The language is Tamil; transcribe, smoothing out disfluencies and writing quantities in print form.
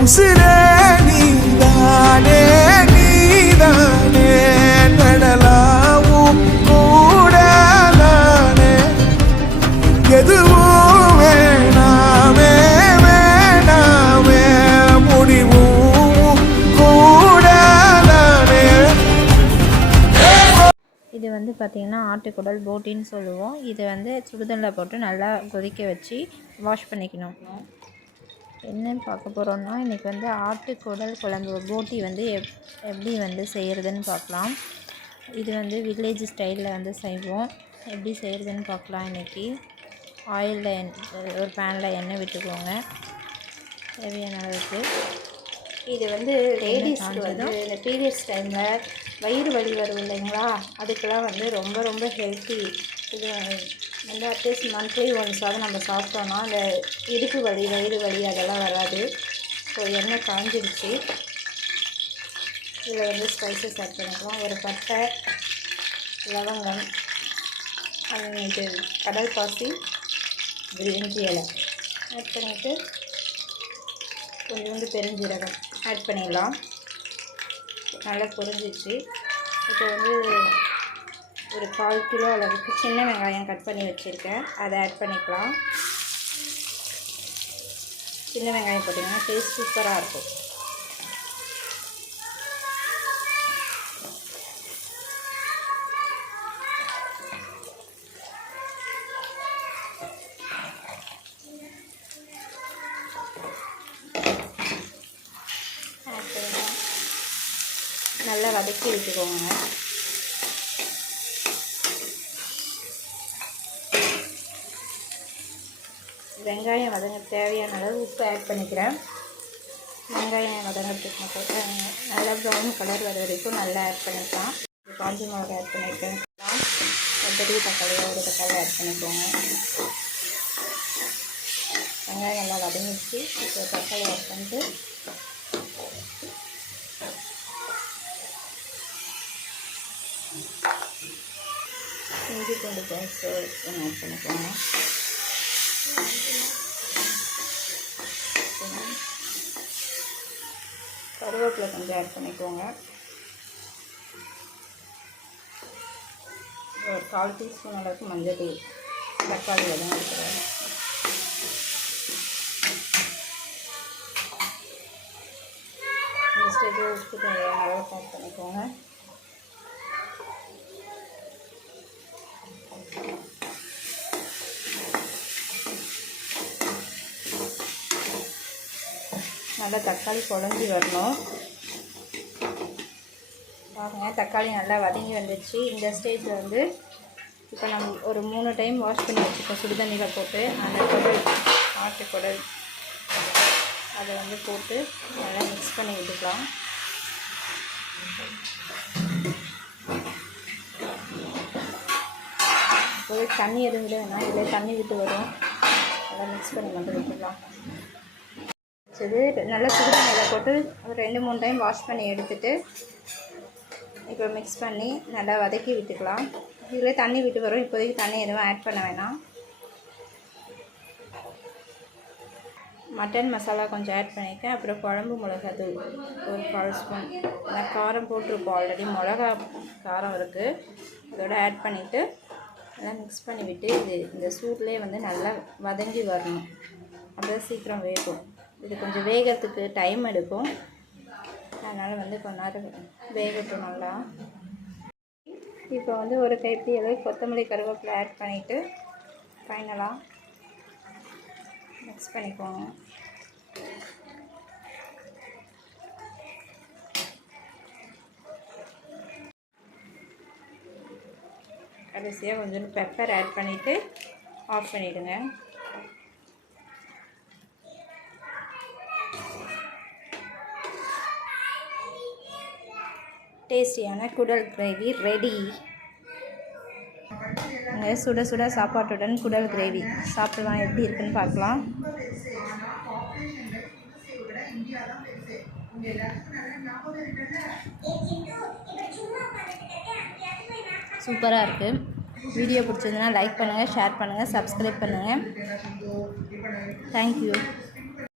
உசிரே நீதானே நீதானே நடலாவும் கூட நானே எதுவும் வேணாமே வேணாமே முடிவும் கூட நானே. இது வந்து பார்த்திங்கன்னா ஆட்டுக்குடல் போட்டின்னு சொல்லுவோம். இது வந்து சுடுதண்ணில் போட்டு நல்லா கொதிக்க வச்சு வாஷ் பண்ணிக்கணும். என்னன்னு பார்க்க போகிறோன்னா இன்றைக்கி வந்து ஆட்டுக்குடல் குழம்பு போட்டி வந்து எப்படி வந்து செய்கிறதுன்னு பார்க்கலாம். இது வந்து வில்லேஜ் ஸ்டைலில் வந்து செய்வோம். எப்படி செய்கிறதுன்னு பார்க்கலாம். இன்றைக்கி ஆயிலில் ஒரு பேனில் எண்ணெய் விட்டுக்கோங்க தேவையான அளவுக்கு. இது வந்து லேடிஸ்க்கு வந்து இந்த பீரியட்ஸ் டைமில் வயிறு வலி வரும் இல்லைங்களா, அதுக்கெல்லாம் வந்து ரொம்ப ரொம்ப ஹெல்த்தி. இது வந்து அட்லீஸ்ட் மந்த்லி ஒன்ஸாவது நம்ம சாப்பிட்டோன்னா அந்த இடுப்பு வலி வயிறு வலி அதெல்லாம் வராது. ஸோ எண்ணெய் காஞ்சிடுச்சு. இதில் வந்து ஸ்பைசஸ் ஆட் பண்ணிக்கலாம். ஒரு பட்டை, லவங்கம், இது கடல் பாசி, பிரிஞ்சி இலை ஆட் பண்ணிவிட்டு கொஞ்சோண்டு பெருஞ்சீரகம் ஆட் பண்ணிடலாம். நல்லா பொரிஞ்சிச்சு. இப்போ வந்து ஒரு 1/4 கிலோ அளவுக்கு சின்ன வெங்காயம் கட் பண்ணி வச்சுருக்கேன், அதை ஆட் பண்ணிக்கலாம். சின்ன வெங்காயம் போட்டிங்கன்னா டேஸ்ட் சூப்பராக இருக்கும். நல்லா வதக்கி விட்டுக்கோங்க. வெங்காயம் வதங்க தேவையான அளவு உப்பு ஆட் பண்ணிக்கிறேன். வெங்காயம் வதங்கிறதுக்கு மட்டும் நல்லா ப்ரௌன் கலர் வர வரைக்கும் நல்லா ஆட் பண்ணிக்கலாம். காஞ்சி மிளகா ஆட் பண்ணியிருக்கேன். பெரிய தக்காளி ஒரு தக்காளி ஆட் பண்ணிக்கோங்க. வெங்காயம் நல்லா வதங்கிடுச்சு. இப்போ தக்காளி ஆட் பண்ணிட்டு இஞ்சி பூண்டு பேஸ்ட் ஆட் பண்ணிக்கோங்க. கருவேப்பிலை கொஞ்சம் ஆட் பண்ணிக்கோங்க. ஒரு 1/4 டீஸ்பூன் அளவுக்கு மஞ்சள் தூள், தக்காளி வதங்கிக்கிறேன். இந்த ஸ்டேஜில் உப்பு தேவையான அளவுக்கு ஆட் பண்ணிக்கோங்க. நல்லா தக்காளி குழஞ்சி வரணும். பாருங்கள், தக்காளி நல்லா வதங்கி வந்துடுச்சு. இந்த ஸ்டேஜில் வந்து இப்போ நம்ம ஒரு 3 டைம் வாஷ் பண்ணி வச்சுருக்கோம் சுடுதண்ணியில் போட்டு. அந்த குடல் ஆட்டுக்குடல் அதை வந்து போட்டு நல்லா மிக்ஸ் பண்ணி விட்டுக்கலாம். ஒரு தண்ணி எதுவும் விடுவேன்னா இதில் தண்ணி விட்டு வரும். நல்லா மிக்ஸ் பண்ணி மட்டும் விட்டுடலாம். இது நல்லா சுடுதண்ணியில் போட்டு ஒரு 2-3 டைம் வாஷ் பண்ணி எடுத்துகிட்டு இப்போ மிக்ஸ் பண்ணி நல்லா வதக்கி விட்டுக்கலாம். இதில் தண்ணி விட்டு வரும். இப்போதைக்கு தண்ணி எதுவும் ஆட் பண்ண வேணாம். மட்டன் மசாலா கொஞ்சம் ஆட் பண்ணியிருக்கேன். அப்புறம் குழம்பு மிளகாத்தூள் ஒரு 1/4 ஸ்பூன். நான் காரம் போட்டிருப்போம் ஆல்ரெடி, மிளகா காரம் இருக்குது. அதோட ஆட் பண்ணிவிட்டு நல்லா மிக்ஸ் பண்ணிவிட்டு இந்த சூட்லேயே வந்து நல்லா வதங்கி வரணும். அப்போ சீக்கிரம் வேகும். இது கொஞ்சம் வேகிறதுக்கு டைம் எடுக்கும். அதனால் வந்து கொஞ்ச நேரம் வேகட்டும் நல்லா. இப்போ வந்து ஒரு கைப்பிடி அளவு கொத்தமல்லி கருவேப்பிலை ஆட் பண்ணிவிட்டு ஃபைனலாக மிக்ஸ் பண்ணிக்கோங்க. கடைசியாக கொஞ்சம் பெப்பர் ஆட் பண்ணிவிட்டு ஆஃப் பண்ணிவிடுங்க. டேஸ்டியான குடல் கிரேவி ரெடி. சுட சுட சாப்பாட்டுடன் குடல் கிரேவி சாப்பிடலாம். எப்படி இருக்குன்னு பார்க்கலாம். சூப்பராக இருக்குது. வீடியோ பிடிச்சதுன்னா லைக் பண்ணுங்கள், ஷேர் பண்ணுங்கள், சப்ஸ்கிரைப் பண்ணுங்கள். தேங்க்யூ.